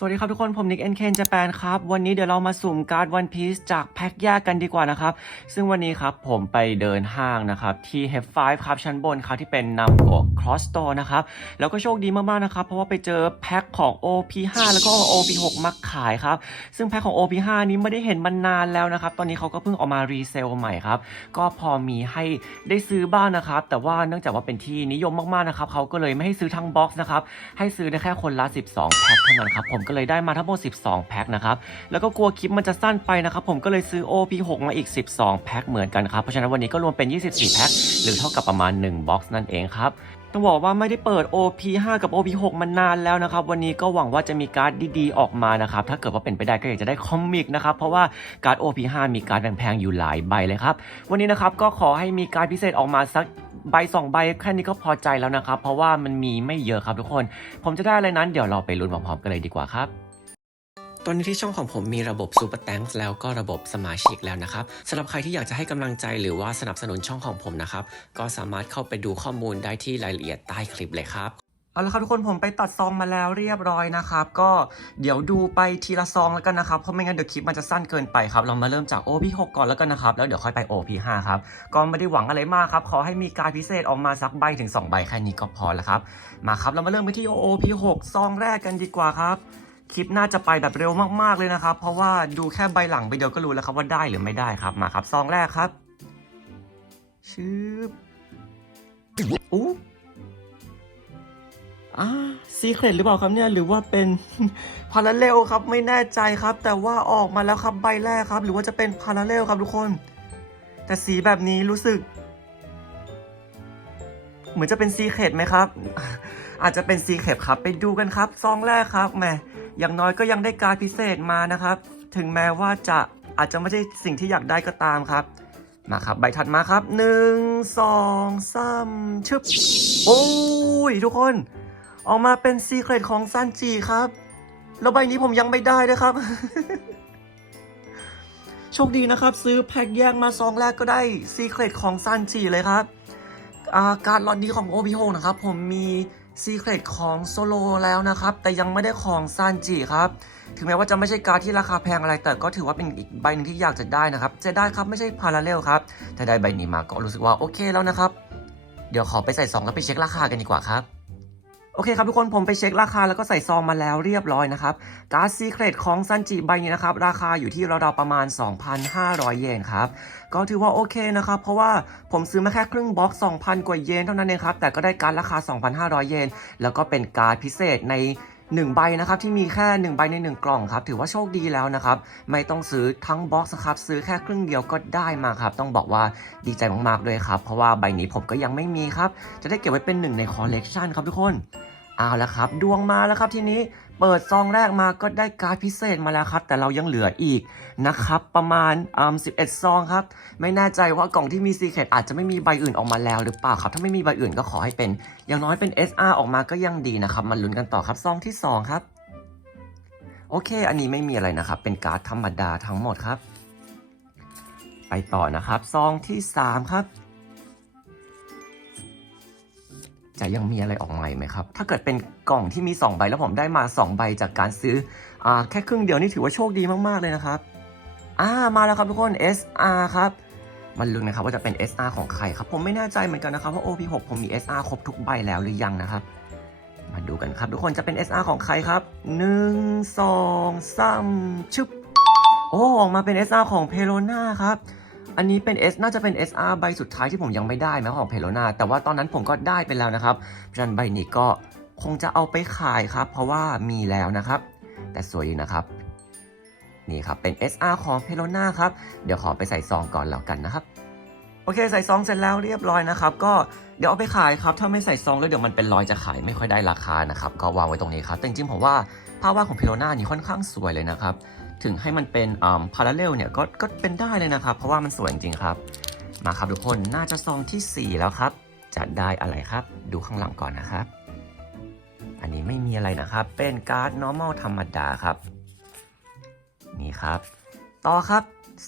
สวัสดีครับทุกคนผมนิกเอ็นเคนจแปนครับ วันนี้เดี๋ยวเรามาสุ่มการ์ดวันพีซจากแพ็คแยกกันดีกว่านะครับ ซึ่งวันนี้ครับผมไปเดินห้างนะครับ ที่ h 5ครับชั้นบนครับที่เป็นนำโก Cross Store นะครับ แล้วก็โชคดีมากๆนะครับ เพราะว่าไปเจอแพ็คของ OP5 แล้วก็ OP6 มาขายครับ ซึ่งแพ็คของ OP5 นี้ไม่ได้เห็นมานานแล้วนะครับ ตอนนี้เขาก็เพิ่งออกมารีเซลใหม่ครับ ก็พอมีให้ได้ซื้อบ้างนะครับ แต่ว่าเนื่องจากว่าเป็นที่นิยมมากๆนะครับเขาก็เลยไม่ให้ซื้อทั้งบ็อกซ์นะครับให้ซื้อได้แค่คนละ 12 แพ็คเท่านั้นครับผมก็เลยได้มาทั้งหมด 12 แพ็คนะครับ แล้วก็กลัวคลิปมันจะสั้นไปนะครับ ผมก็เลยซื้อ OP6 มาอีก 12 แพ็คเหมือนกันครับ เพราะฉะนั้นวันนี้ก็รวมเป็น 24 แพ็ค หรือเท่ากับประมาณ 1 บ็อกซ์นั่นเองครับต้องบอกว่าไม่ได้เปิด OP5 กับ OP6 มานานแล้วนะครับ วันนี้ก็หวังว่าจะมีการ์ดดีๆ ออกมานะครับ ถ้าเกิดว่าเป็นไปได้ก็อยากจะได้คอมิกนะครับ เพราะว่าการ์ด OP5 มีการ์ดแพงๆอยู่หลายใบเลยครับ วันนี้นะครับก็ขอให้มีการ์ดพิเศษออกมาสัก ใบสองใบแค่นี้ก็พอใจแล้วนะครับ เพราะว่ามันมีไม่เยอะครับทุกคน ผมจะได้อะไรนั้นเดี๋ยวเราไปลุ้นพร้อมๆกันเลยดีกว่าครับตอนนี้ที่ช่องของผมมีระบบ Super Thanks แล้วก็ระบบสมาชิกแล้วนะครับสำหรับใครที่อยากจะให้กำลังใจหรือว่าสนับสนุนช่องของผมนะครับ ก็สามารถเข้าไปดูข้อมูลได้ที่รายละเอียดใต้คลิปเลยครับ เอาละครับทุกคนผมไปตัดซองมาแล้วเรียบร้อยนะครับ ก็เดี๋ยวดูไปทีละซองแล้วกันนะครับเพราะไม่งั้นเดี๋ยวคลิปมันจะสั้นเกินไปครับ เรามาเริ่มจาก OP6 ก่อนแล้วกันนะครับ แล้วเดี๋ยวค่อยไป OP5 ครับก็ไม่ได้หวังอะไรมากครับขอให้มีการพิเศษออกมาสักใบถึง 2 ใบแค่นี้ก็พอแล้วครับมาครับเรามาเริ่มไปที่ OP6 ซองแรกกันดีกว่าครับคลิปน่าจะไปแบบเร็วมากๆเลยนะครับ เพราะว่าดูแค่ใบหลังใบเดียวก็รู้แล้วครับว่าได้หรือไม่ได้ครับมาครับซองแรกครับชืบอู้ อ่าซีเครตหรือเปล่าครับเนี่ยหรือว่าเป็นพาราเลลครับไม่แน่ใจครับ แต่ว่าออกมาแล้วครับใบแรกครับ หรือว่าจะเป็นพาราเลลครับทุกคน แต่สีแบบนี้รู้สึก เหมือนจะเป็นซีเครตไหมครับ อาจจะเป็นซีเครตครับไปดูกันครับซองแรกครับแหมอย่างน้อยก็ยังได้การพิเศษมานะครับ ถึงแม้ว่าจะอาจจะไม่ใช่สิ่งที่อยากได้ก็ตามครับมาครับใบถัดมาครับหนึ่งสองสามชึบโอ้ยทุกคน ออกมาเป็นซีเครตของซันจีครับ แล้วใบนี้ผมยังไม่ได้ด้วยครับ โชคดีนะครับ ซื้อแพ็คแยกมาซองแรกก็ได้ซีเครตของซันจีเลยครับาการล็อตนี้ของ OP6 นะครับ ผมมีซีเครตของโซโลแล้วนะครับ แต่ยังไม่ได้ของซันจิครับ ถึงแม้ว่าจะไม่ใช่การที่ราคาแพงอะไร แต่ก็ถือว่าเป็นอีกใบหนึงที่อยากจะได้นะครับ จะได้ครับไม่ใช่พาราเลลครับถ้าได้ใบนี้มาก็รู้สึกว่าโอเคแล้วนะครับ เดี๋ยวขอไปใส่ซองแล้วไปเช็คราคากันดีกว่าครับ โอเคครับทุกคนผมไปเช็คราคาแล้วก็ใส่ซองมาแล้วเรียบร้อยนะครับการ์ดซีเครตของซันจิใบนี้นะครับ ราคาอยู่ที่ราวๆประมาณ 2,500 เยนครับ ก็ถือว่าโอเคนะครับ เพราะว่าผมซื้อมาแค่ครึ่งบ็อกซ์2,000 กว่าเยนเท่านั้นเองครับ แต่ก็ได้การดราคา 2,500 เยน แล้วก็เป็นการ์ดพิเศษใน1ใบนะครับที่มีแค่1ใบใน1กล่องครับถือว่าโชคดีแล้วนะครับไม่ต้องซื้อทั้งบ็อกซ์ครับซื้อแค่ครึ่งเดียวก็ได้มาครับต้องบอกว่าดีใจมากๆเลยครับเพราะว่าใบนี้ผมก็ยังไม่มีครับจะได้เก็บไว้เป็นหนึ่งในคอลเลกชันครับทุกคน เอาละครับ ดวงมาแล้วครับทีนี้เปิดซองแรกมาก็ได้การ์ดพิเศษมาแล้วครับ แต่เรายังเหลืออีกนะครับ ประมาณอ่า11ซองครับ ไม่แน่ใจว่ากล่องที่มีซีเครตอาจจะไม่มีใบอื่นออกมาแล้วหรือเปล่าครับ ถ้าไม่มีใบอื่นก็ขอให้เป็น อย่างน้อยเป็น SR ออกมาก็ยังดีนะครับมาลุ้นกันต่อครับซองที่ 2 ครับ โอเค อันนี้ไม่มีอะไรนะครับ เป็นการ์ดธรรมดาทั้งหมดครับ ไปต่อนะครับซองที่ 3 ครับ จะยังมีอะไรออกมาอีกไหมครับ ถ้าเกิดเป็นกล่องที่มี 2 ใบแล้วผมได้มา 2 ใบจากการซื้ออแค่ครึ่งเดียวนี่ถือว่าโชคดีมากๆเลยนะครับอ่ามาแล้วครับทุกคน SR ครับมันลุ้นนะครับว่าจะเป็น SR ของใครครับ ผมไม่แน่ใจเหมือนกันนะครับว่า OP6 ผมมี SR ครบทุกใบแล้วหรือยังนะครับ มาดูกันครับทุกคนจะเป็น SR ของใครครับ 1 2 3ชึบโอ้ออกมาเป็น SR ของเพโลนาครับ อันนี้เป็น S น่าจะเป็น SR ใบสุดท้ายที่ผมยังไม่ได้นะของเพโลนาแต่ว่าตอนนั้นผมก็ได้ไปแล้วนะครับเพราะฉะนั้นใบนี้ก็คงจะเอาไปขายครับ เพราะว่ามีแล้วนะครับ แต่สวยดีนะครับ นี่ครับเป็น SR ของเพโลนาครับ เดี๋ยวขอไปใส่ซองก่อนแล้วกันนะครับโอเคใส่ซองเสร็จแล้วเรียบร้อยนะครับ ก็เดี๋ยวเอาไปขายครับ ถ้าไม่ใส่ซองแล้วเดี๋ยวมันเป็นรอยจะขายไม่ค่อยได้ราคานะครับ ก็วางไว้ตรงนี้ครับแต่จริงๆผมว่าภาพวาดของเพโลนานี่ค่อนข้างสวยเลยนะครับ ถึงให้มันเป็นอ่าพาราเลลเนี่ยก็ก็เป็นได้เลยนะครับ เพราะว่ามันสวยจริงๆครับ มาครับทุกคนน่าจะซองทีสี่ 4 แล้วครับ จะได้อะไรครับ ดูข้างหลังก่อนนะครับ อันนี้ไม่มีอะไรนะครับ เป็นการ์ด normal ธรรมดาครับ นี่ครับ ต่อครับ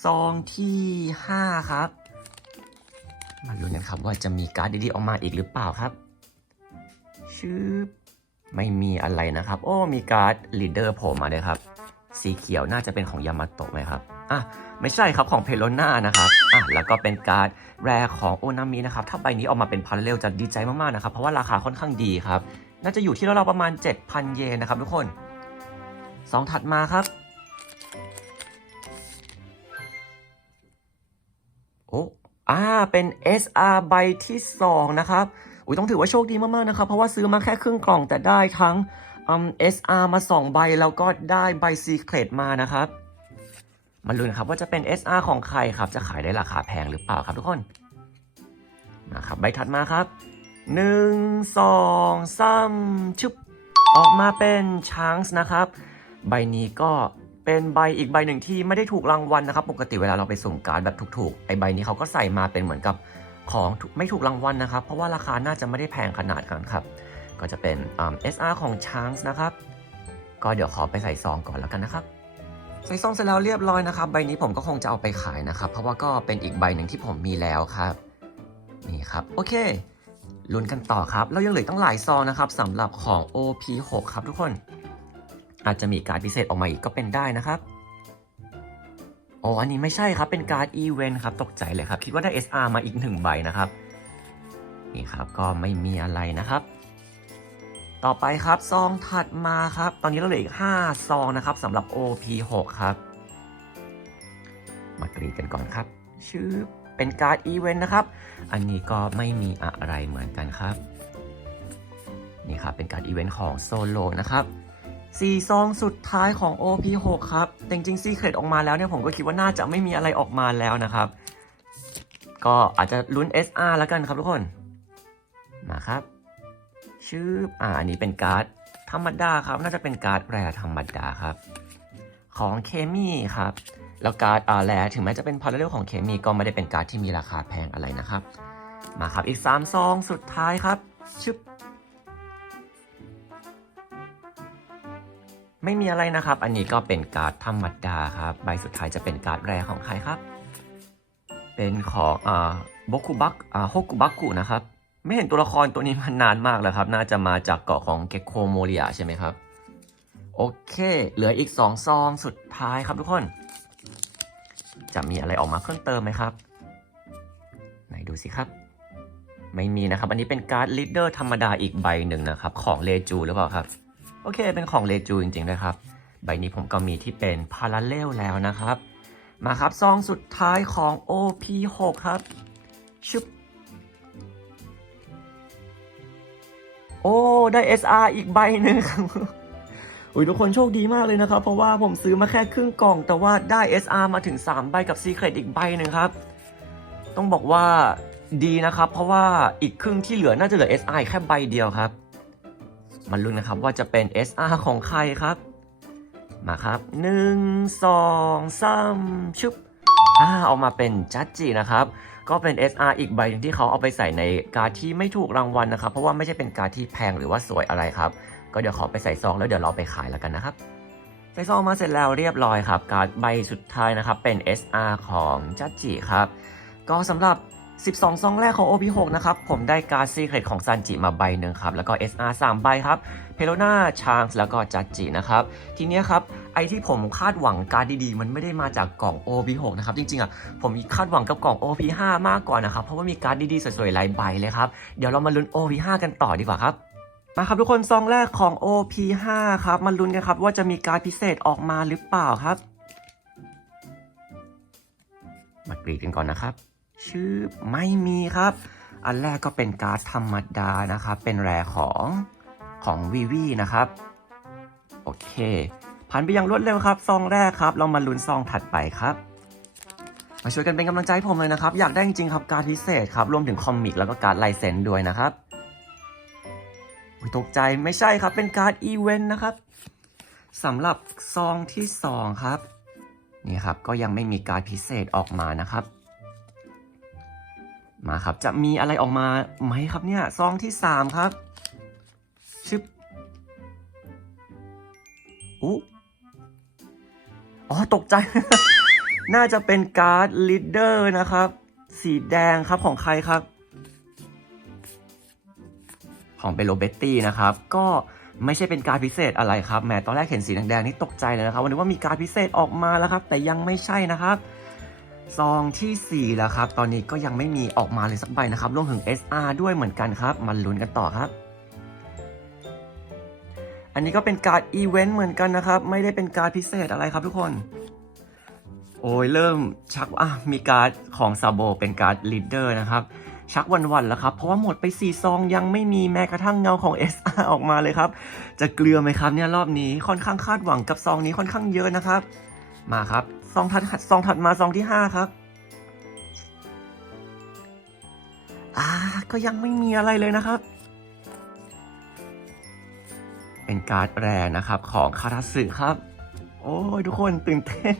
ซองที่ 5 ครับ มาดูกันครับว่าจะมีการ์ดดีๆออกมาอีกหรือเปล่าครับชืบไม่มีอะไรนะครับ โอ้มีการ์ดลีดเดอร์โผล่มาเลยครับ สีเขียวน่าจะเป็นของยามาโตะไหมครับอะไม่ใช่ครับของเพโลน่านะครับอะแล้วก็เป็นการ์ดแรของโอนามินะครับ ถ้าใบนี้ออกมาเป็นพาราเรลจะดีใจมากๆนะครับ เพราะว่าราคาค่อนข้างดีครับ น่าจะอยู่ที่ราวๆประมาณ 7,000 เยนนะครับทุกคนสองถัดมาครับ โอ้อ่าเป็น SR ใบที่ 2 นะครับ อุ้ยต้องถือว่าโชคดีมากๆนะครับ เพราะว่าซื้อมาแค่ครึ่งกล่องแต่ได้ทั้ง อืม SR มา 2 ใบแล้วก็ได้ใบ Secret มานะครับ มาลุ้นครับว่าจะเป็น SR ของใครครับ จะขายได้ราคาแพงหรือเปล่าครับทุกคนมาครับ ใบถัดมาครับ 1 2 3ชึบออกมาเป็นช้างส์นะครับ ใบนี้ก็เป็นใบอีกใบหนึ่งที่ไม่ได้ถูกรางวัลนะครับ ปกติเวลาเราไปสุ่มการ์ดแบบถูกๆ ไอใบนี้เขาก็ใส่มาเป็นเหมือนกับของไม่ถูกรางวัลนะครับ เพราะว่าราคาน่าจะไม่ได้แพงขนาดกันครับ ก็จะเป็นอ่า SR ของช้างส์นะครับ ก็เดี๋ยวขอไปใส่ซองก่อนแล้วกันนะครับ ใส่ซองเสร็จแล้วเรียบร้อยนะครับ ใบนี้ผมก็คงจะเอาไปขายนะครับ เพราะว่าก็เป็นอีกใบหนึ่งที่ผมมีแล้วครับนี่ครับโอเคลุ้นกันต่อครับ เรายังเหลือตั้งหลายซองนะครับสำหรับของ OP6 ครับทุกคน อาจจะมีการพิเศษออกมาอีกก็เป็นได้นะครับอ๋ออันนี้ไม่ใช่ครับ เป็นการ์ดอีเวนต์ครับ ตกใจเลยครับ คิดว่าได้ SR มาอีกหนึ่งใบนะครับ นี่ครับ ก็ไม่มีอะไรนะครับ ต่อไปครับซองถัดมาครับ ตอนนี้เราเหลืออีก 5 ซองนะครับสำหรับ OP6 ครับ มากรีดกันก่อนครับชื่อเป็นการ์ดอีเวนต์นะครับ อันนี้ก็ไม่มีอะไรเหมือนกันครับ นี่ครับเป็นการ์ดอีเวนต์ของโซโลนะครับ4ซองสุดท้ายของ OP6 ครับแต่จริงๆซีเครตออกมาแล้วเนี่ยผมก็คิดว่าน่าจะไม่มีอะไรออกมาแล้วนะครับ ก็อาจจะลุ้น SR แล้วกันครับทุกคน มาครับ ชื่ออ่าอันนี้เป็นการ์ดธรรมดาครับ น่าจะเป็นการ์ดแรธรรมดาครับ ของเคมีครับ แล้วการ์ดอ่าแรถึงแม้จะเป็นพาราเรลของเคมีก็ไม่ได้เป็นการ์ดที่มีราคาแพงอะไรนะครับ มาครับอีก3ซองสุดท้ายครับชึบไม่มีอะไรนะครับ อันนี้ก็เป็นการ์ดธรรมดาครับ ใบสุดท้ายจะเป็นการ์ดแรของใครครับ เป็นของอ่าบกุบักอ่าฮกุบักกุนะครับ ไม่เห็นตัวละครตัวนี้มานานมากแล้วครับ น่าจะมาจากเกาะของเกโคโมเรียใช่ไหมครับ โอเค เหลืออีก 2 ซองสุดท้ายครับทุกคน จะมีอะไรออกมาเพิ่มเติมไหมครับ ไหนดูสิครับ ไม่มีนะครับ อันนี้เป็นการ์ดลีดเดอร์ธรรมดาอีกใบหนึ่งนะครับ ของเลจูหรือเปล่าครับ โอเค เป็นของเลจูจริงๆด้วยครับ ใบนี้ผมก็มีที่เป็นพาราเลลแล้วนะครับ มาครับ ซองสุดท้ายของ OP6 ครับชึบ โอ้ได้ SR อีกใบหนึ่งครับอุ้ยทุกคนโชคดีมากเลยนะครับ เพราะว่าผมซื้อมาแค่ครึ่งกล่อง แต่ว่าได้ SR มาถึง 3 ใบกับ Secret อีกใบหนึ่งครับ ต้องบอกว่าดีนะครับ เพราะว่าอีกครึ่งที่เหลือน่าจะเหลือ SR แค่ใบเดียวครับมาลุ้นนะครับว่าจะเป็น SR ของใครครับ มาครับ 1 2 3ชึบอ่าออกมาเป็นจัดจีนะครับ ก็เป็น SR อีกใบนึงที่เขาเอาไปใส่ในการดที่ไม่ถูกรางวัลนะครับ เพราะว่าไม่ใช่เป็นการดที่แพงหรือว่าสวยอะไรครับ ก็เดี๋ยวขอไปใส่ซองแล้วเดี๋ยวเราไปขายแล้วกันนะครับ ใส่ซองมาเสร็จแล้วเรียบร้อยครับการดใบสุดท้ายนะครับเป็น SR ของจัดจิครับ ก็สำหรับ 12 ซองแรกของ OP6 นะครับ ผมได้การ์ดซีเครตของซันจิมาใบหนึ่งครับ แล้วก็ SR 3 ใบครับ เพโลนาชางส์แล้วก็จัดจินะครับ ทีเนี้ยครับ ไอที่ผมคาดหวังการดีๆ มันไม่ได้มาจากกล่อง OP6 นะครับ จริงๆอะผมคาดหวังกับกล่อง OP5 มากกว่านะครับ เพราะว่ามีการดีๆ สวยๆ หลายใบเลยครับ เดี๋ยวเรามาลุ้น OP5 กันต่อดีกว่าครับมาครับทุกคนซองแรกของ OP5 ครับมาลุ้นกันครับว่าจะมีการพิเศษออกมาหรือเปล่าครับ มากรีดกันก่อนนะครับ ชื่อไม่มีครับ อันแรกก็เป็นการ์ดธรรมดานะครับ เป็นแรของของวีวีนะครับ โอเค ผ่านไปอย่างรวดเร็วครับซองแรกครับ เรามาลุ้นซองถัดไปครับ มาช่วยกันเป็นกำลังใจให้ผมเลยนะครับ อยากได้จริงๆครับการพิเศษครับรวมถึงคอมิกแล้วก็การลายเซ็นด้วยนะครับตกใจไม่ใช่ครับเป็นการอีเวนต์นะครับสำหรับซองที่สองครับ นี่ครับก็ยังไม่มีการพิเศษออกมานะครับ มาครับจะมีอะไรออกมาไหมครับเนี่ยซองที่สามครับชึบอู้ อ๋อ ตกใจ น่าจะเป็นการ์ดลีดเดอร์นะครับ สีแดงครับของใครครับ ของเบโลเบตตี้นะครับ ก็ไม่ใช่เป็นการพิเศษอะไรครับแหมตอนแรกเห็นสีแดงๆนี่ตกใจเลยนะครับวันนี้ว่ามีการพิเศษออกมาแล้วครับ แต่ยังไม่ใช่นะครับซองทีสี่4แล้วครับ ตอนนี้ก็ยังไม่มีออกมาเลยสักใบนะครับรวมถึง SR ด้วยเหมือนกันครับมาลุ้นกันต่อครับ อันนี้ก็เป็นการ์ดอีเวนต์เหมือนกันนะครับ ไม่ได้เป็นการดพิเศษอะไรครับทุกคน โอ้ยเริ่มชักอะมีการ์ดของซาโบเป็นการ์ดลีดเดอร์นะครับ ชักวันๆแล้วครับ เพราะว่าหมดไป4ซองยังไม่มีแม้กระทั่งเงาของ SR ออกมาเลยครับ จะเกลือไหมครับเนี่ยรอบนี้ค่อนข้างคาดหวังกับซองนี้ค่อนข้างเยอะนะครับ มาครับซองถัดซองถัดมาซองที่ 5 ครับอ่าก็ยังไม่มีอะไรเลยนะครับ เป็นการ์ดแรนะครับของคาราสึครับ โอ้ยทุกคนตื่นเต้น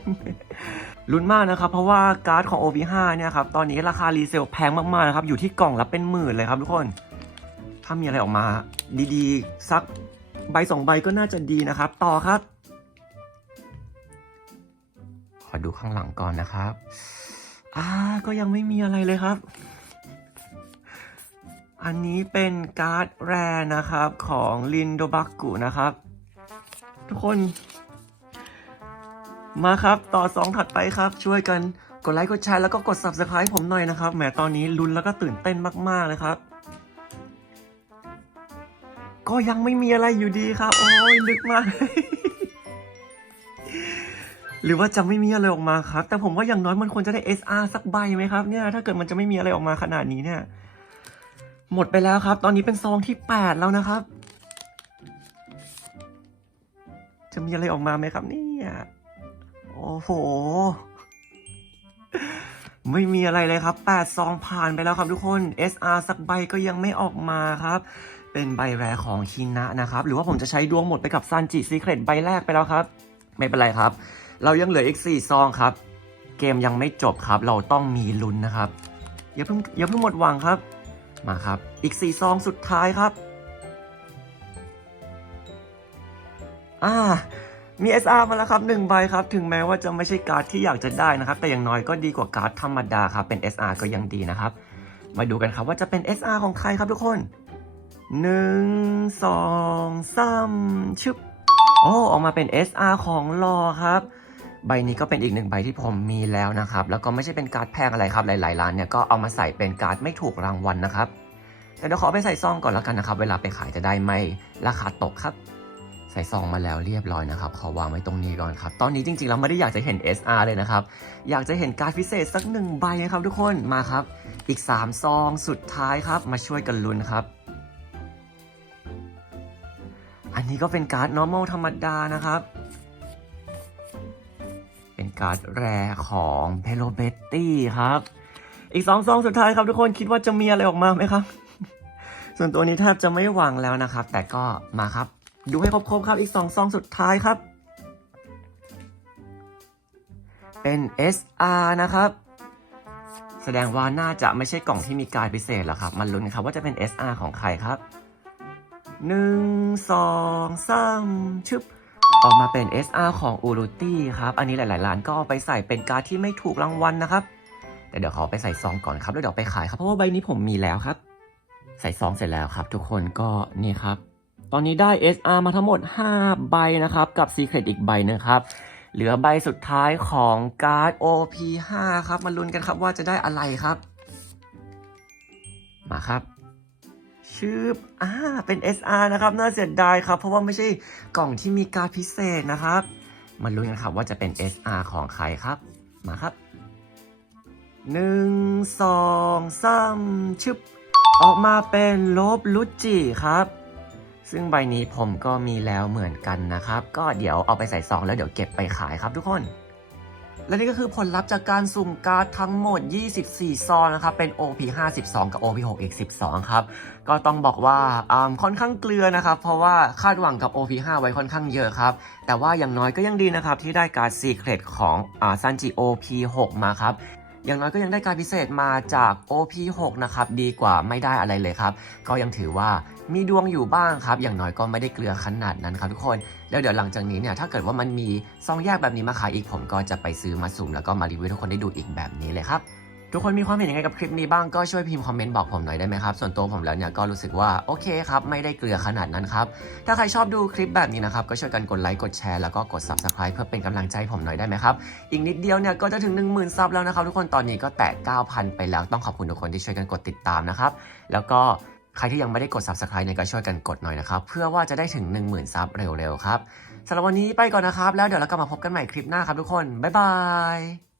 ลุ้นมากนะครับ เพราะว่าการ์ดของ OP5 เนี่ยครับตอนนี้ราคารีเซลแพงมากๆนะครับอยู่ที่กล่องละเป็นหมื่นเลยครับทุกคน ถ้ามีอะไรออกมา ดีๆ สักใบสองใบก็น่าจะดีนะครับ ต่อครับ ขอดูข้างหลังก่อนนะครับ อ่าก็ยังไม่มีอะไรเลยครับ อันนี้เป็นการ์ดแรนะครับของลินโดบักกุนะครับ ทุกคน มาครับต่อสองถัดไปครับ ช่วยกันกดไลค์กดแชร์แล้วก็กด subscribe ผมหน่อยนะครับแหมตอนนี้ลุ้นแล้วก็ตื่นเต้นมากๆเลยครับ ก็ยังไม่มีอะไรอยู่ดีครับ โอ้ยลึกมาก หรือว่าจะไม่มีอะไรออกมาครับ แต่ผมว่าอย่างน้อยมันควรจะได้ SR สักใบไหมครับเนี่ยถ้าเกิดมันจะไม่มีอะไรออกมาขนาดนี้เนี่ย หมดไปแล้วครับ ตอนนี้เป็นซองที่8แล้วนะครับ จะมีอะไรออกมาไหมครับเนี่ยโอ้โห ไม่มีอะไรเลยครับ8ซองผ่านไปแล้วครับทุกคน SR สักใบก็ยังไม่ออกมาครับ เป็นใบแรกของคินะนะครับ หรือว่าผมจะใช้ดวงหมดไปกับซันจิซีเครตใบแรกไปแล้วครับ ไม่เป็นไรครับ เรายังเหลืออีก4ซองครับ เกมยังไม่จบครับ เราต้องมีลุ้นนะครับ อย่าเพิ่งอย่าเพิ่งหมดหวังครับ มาครับ อีก4ซองสุดท้ายครับ อ่า มี SR มาแล้วครับ1ใบครับ ถึงแม้ว่าจะไม่ใช่การ์ดที่อยากจะได้นะครับ แต่อย่างน้อยก็ดีกว่าการ์ดธรรมดาครับ เป็น SR ก็ยังดีนะครับ มาดูกันครับว่าจะเป็น SR ของใครครับทุกคน 1 2 3ชึบโอ้ออกมาเป็น SR ของรอครับ ใบนี้ก็เป็นอีกหนึ่งใบที่ผมมีแล้วนะครับ แล้วก็ไม่ใช่เป็นการ์ดแพงอะไรครับ หลายๆร้านเนี่ยก็เอามาใส่เป็นการ์ดไม่ถูกรางวัลนะครับ แต่เดี๋ยวขอไปใส่ซองก่อนแล้วกันนะครับ เวลาไปขายจะได้ไม่ราคาตกครับ ใส่ซองมาแล้วเรียบร้อยนะครับ ขอวางไว้ตรงนี้ก่อนครับ ตอนนี้จริงๆเราไม่ได้อยากจะเห็น SR เลยนะครับ อยากจะเห็นการ์ดพิเศษสักหนึ่งใบนะครับทุกคน มาครับ อีก3ซองสุดท้ายครับ มาช่วยกันลุ้นครับอันนี้ก็เป็นการ์ด normal ธรรมดานะครับ เป็นการ์ดแรของเพโลเบตตี้ครับ อีกสองซองสุดท้ายครับทุกคนคิดว่าจะมีอะไรออกมาไหมครับ ส่วนตัวนี้แทบจะไม่หวังแล้วนะครับ แต่ก็มาครับ ดูให้ครบๆครับอีกสองซองสุดท้ายครับ เป็น SR นะครับ แสดงว่าน่าจะไม่ใช่กล่องที่มีการดพิเศษหรอกครับมันลุ้นครับว่าจะเป็น SR ของใครครับหนึ่งสองสามชึบ ออกมาเป็น SR ของอูรุตี้ครับ อันนี้หลาย ๆ ร้านก็เอาไปใส่เป็นการดที่ไม่ถูกรางวัลนะครับ แต่เดี๋ยวขอไปใส่ซองก่อนครับ แล้วเดี๋ยวไปขายครับ เพราะว่าใบนี้ผมมีแล้วครับ ใส่ซองเสร็จแล้วครับ ทุกคนก็นี่ครับ ตอนนี้ได้ SR มาทั้งหมด 5 ใบนะครับ กับ Secret อีกใบหนึงครับ เหลือใบสุดท้ายของการ์ด OP5 ครับ มาลุ้นกันครับว่าจะได้อะไรครับ มาครับ ชื่ออ่าเป็น SR นะครับน่าเสียดายครับ เพราะว่าไม่ใช่กล่องที่มีการพิเศษนะครับ มาลุ้นกันครับว่าจะเป็น SR ของใครครับ มาครับหนึ่งสองสามชึบออกมาเป็นลบลุจิครับ ซึ่งใบนี้ผมก็มีแล้วเหมือนกันนะครับ ก็เดี๋ยวเอาไปใส่ซองแล้วเดี๋ยวเก็บไปขายครับทุกคน และนี่ก็คือผลลัพธ์จากการสุ่มการ์ดทั้งหมด 24 ซองนะครับ เป็น OP 52 กับ OP 6อีก12ครับ ก็ต้องบอกว่าค่อนข้างเกลือนะครับ เพราะว่าคาดหวังกับ OP 5ไว้ค่อนข้างเยอะครับ แต่ว่าอย่างน้อยก็ยังดีนะครับ ที่ได้การ์ดซีเครตของอซันจิ OP 6มาครับ อย่างน้อยก็ยังได้การพิเศษมาจาก OP 6 นะครับดีกว่าไม่ได้อะไรเลยครับ ก็ยังถือว่ามีดวงอยู่บ้างครับ อย่างน้อยก็ไม่ได้เกลือขนาดนั้นครับทุกคน แล้วเดี๋ยวหลังจากนี้เนี่ยถ้าเกิดว่ามันมีซองแยกแบบนี้มาขายอีกผมก็จะไปซื้อมาสุ่มแล้วก็มารีวิวทุกคนได้ดูอีกแบบนี้เลยครับ ทุกคนมีความเห็นยังไงกับคลิปนี้บ้างก็ช่วยพิมพ์คอมเมนต์บอกผมหน่อยได้ไหมครับ ส่วนตัวผมแล้วเนี่ยก็รู้สึกว่าโอเคครับไม่ได้เกลือขนาดนั้นครับ ถ้าใครชอบดูคลิปแบบนี้นะครับ ก็ช่วยกันกดไลค์กดแชร์แล้วก็กด subscribe เพื่อเป็นกำลังใจผมหน่อยได้ไหมครับ อีกนิดเดียวเนี่ยก็จะถึง 1 0,000 ซับแล้วนะครับ ทุกคนตอนนี้ก็แตะ 9,000 ไปแล้วต้องขอบคุณทุกคนที่ช่วยกันกดติดตามนะครับแล้วก็ใครที่ยังไม่ได้กด subscribe เนี่ยก็ช่วยกันกดหน่อยนะครับ เพื่อว่าจะได้ถึง 10,000 ซับเร็วๆครับสำหรับวันนี้ไปก่อนนะครับ แล้วเดี๋ยวเรากลับมาพบกันใหม่คลิปหน้าครับทุกคนบ๊ายบาย